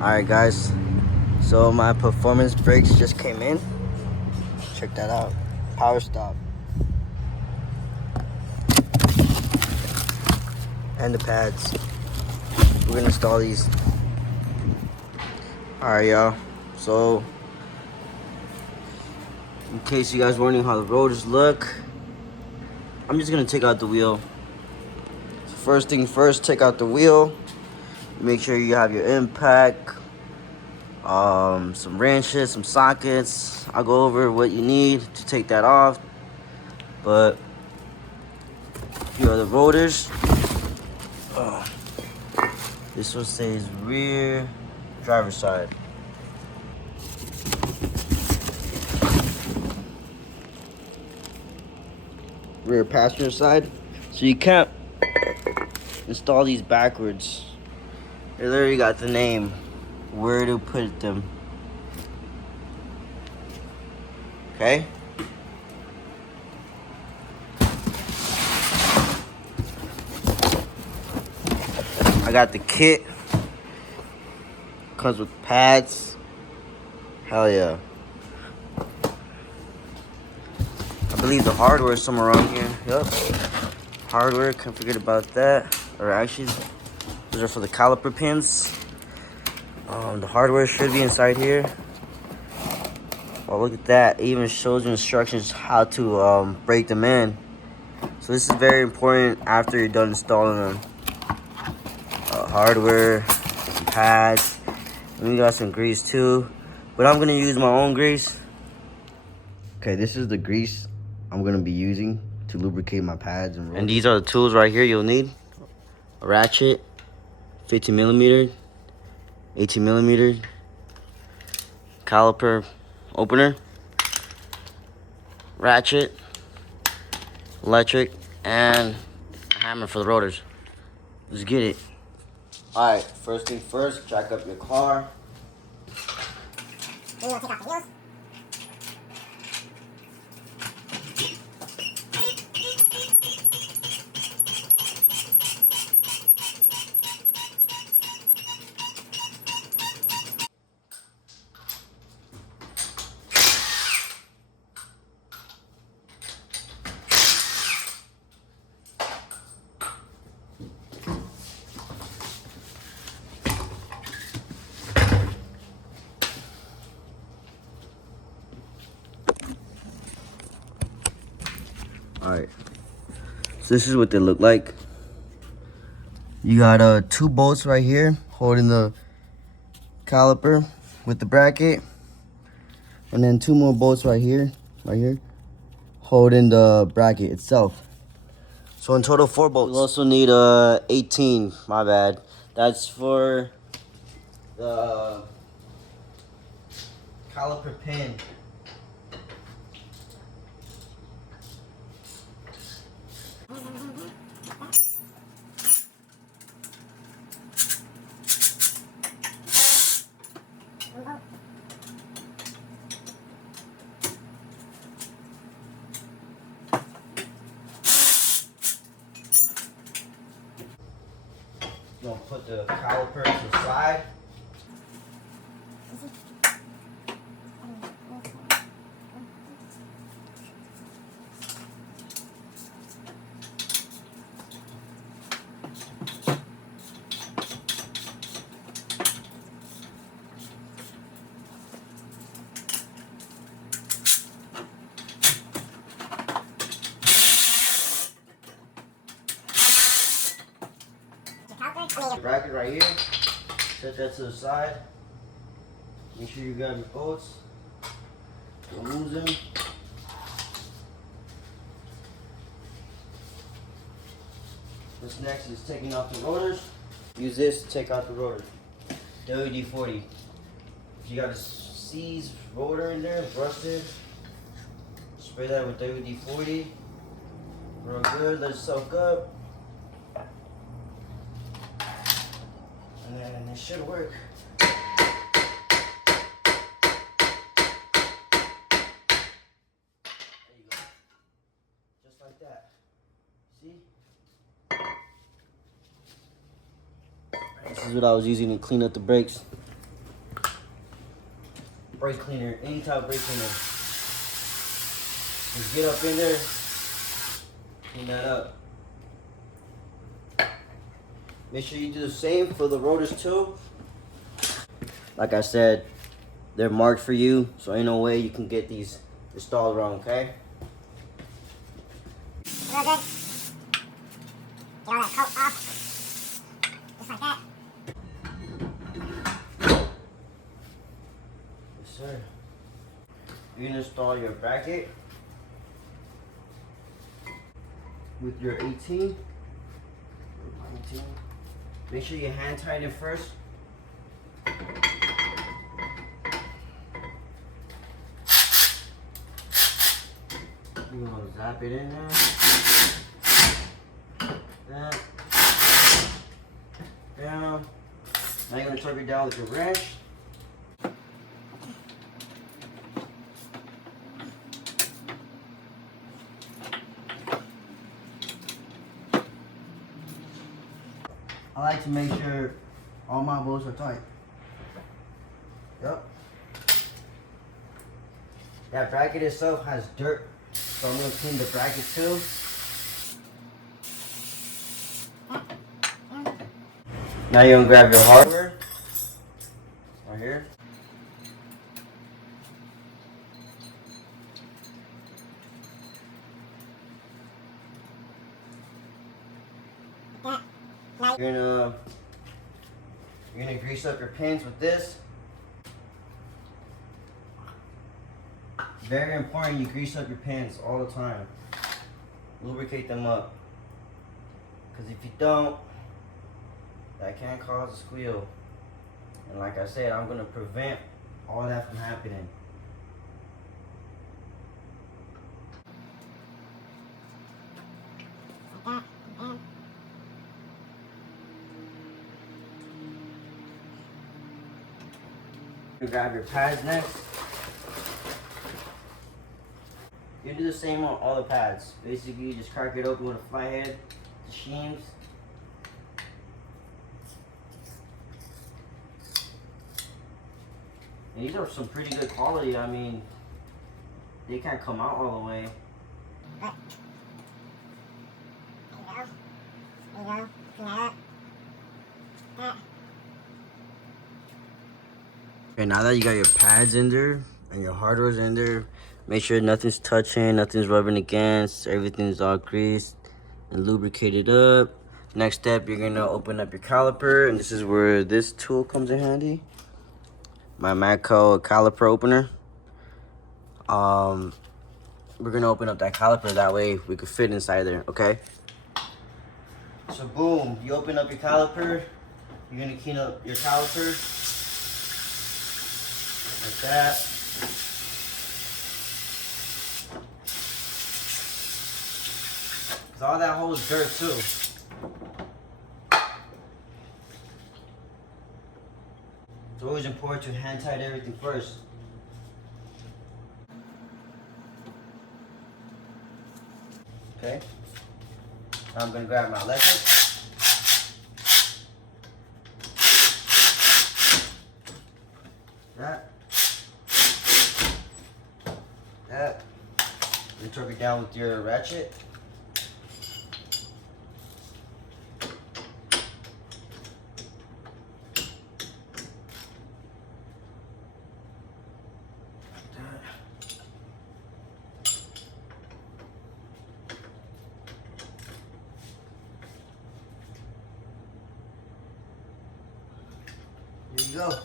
Alright guys, so my performance brakes just came in. Check that out. Power stop. And the pads. We're gonna install these. Alright y'all, so in case you guys wondering how the rotors look, I'm just gonna take out the wheel. So first thing first, take out the wheel. Make sure you have your impact, some wrenches, some sockets. I'll go over what you need to take that off. But here are the rotors. This one says rear driver's side. Rear passenger side. So you can't install these backwards. They literally got the name, where to put them. Okay? I got the kit. Comes with pads. Hell yeah. I believe the hardware is somewhere around here. Yep. Hardware, can't forget about that. Or actually, those are for the caliper pins. The hardware should be inside here. Oh, look at that. It even shows you instructions how to break them in. So this is very important after you're done installing them. Hardware, some pads, and we got some grease too. But I'm gonna use my own grease. Okay, this is the grease I'm gonna be using to lubricate my pads and rotors. And these are the tools right here you'll need. A ratchet, 15 millimeter, 18 millimeter, caliper opener, ratchet, electric, and a hammer for the rotors. Let's get it. Alright, first thing first, jack up your car. Then you'll take off the wheels. Alright, so this is what they look like. You got 2 bolts right here holding the caliper with the bracket, and then 2 more bolts right here, holding the bracket itself. So in total 4 bolts. You'll also need 18, my bad. That's for the caliper pin. You're gonna put the caliper to the side. The bracket right here, set that to the side. Make sure you grab your bolts. Don't lose them. What's next is taking out the rotors. Use this to take out the rotor. WD-40. If you got a seized rotor in there, rusted, spray that with WD-40. Real good, let it soak up. And then it should work. There you go. Just like that. See? This is what I was using to clean up the brakes. brake cleaner, any type of brake cleaner. Just get up in there, clean that up. Make sure you do the same for the rotors too. Like I said, they're marked for you, so ain't no way you can get these installed wrong, okay? Real good. Get all that coat off. Just like that. Yes, sir. You're gonna install your bracket with your 18. Make sure you hand tighten it first. You're gonna zap it in there. That. Down. Now you're gonna tuck it down with your wrench. I like to make sure all my bolts are tight. Yep. That bracket itself has dirt, so I'm gonna clean the bracket too. Now you're gonna grab your hardware right here. You're gonna grease up your pins with this. Very important, you grease up your pins all the time. Lubricate them up. Because if you don't, that can cause a squeal. And like I said, I'm gonna prevent all that from happening. You grab your pads next. You do the same on all the pads. Basically, you just crack it open with a flathead, the sheams. And these are some pretty good quality. I mean, they can't come out all the way. There you go. Clean that up. Okay, now that you got your pads in there and your hardware's in there, make sure nothing's touching, nothing's rubbing against, everything's all greased and lubricated up. Next step, you're gonna open up your caliper, and this is where this tool comes in handy. My Matco caliper opener. We're gonna open up that caliper, that way we could fit inside there, okay? So boom, you open up your caliper, you're gonna clean up your caliper. Like that. Cause all that holds dirt too. It's always important to hand tighten everything first. Okay. Now I'm gonna grab my electric. That. You torque it down with your ratchet. There you go.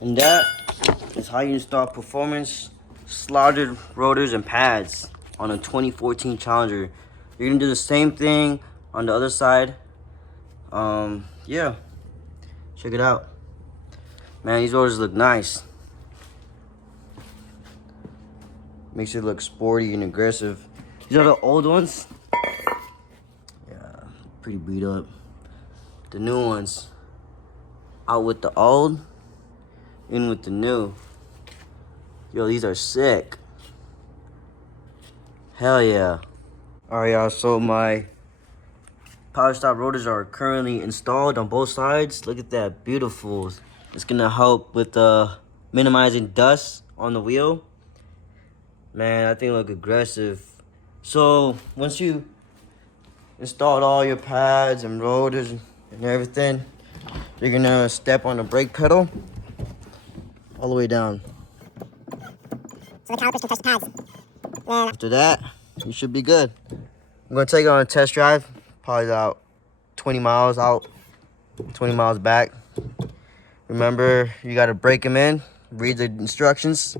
And that is how you install performance slotted rotors and pads on a 2014 Challenger. You're gonna do the same thing on the other side. Yeah, check it out. Man, these rotors look nice. Makes it look sporty and aggressive. These are the old ones. Yeah, pretty beat up. The new ones, out with the old, in with the new. Yo, these are sick. Hell yeah. Alright, y'all, so my power stop rotors are currently installed on both sides. Look at that, beautiful. It's gonna help with minimizing dust on the wheel. Man, I think it look aggressive. So once you installed all your pads and rotors and everything, you're gonna step on the brake pedal all the way down. So the calipers can touch the pads. Then After that, you should be good. I'm gonna take it on a test drive, probably about 20 miles out, 20 miles back. Remember, you gotta break them in, read the instructions,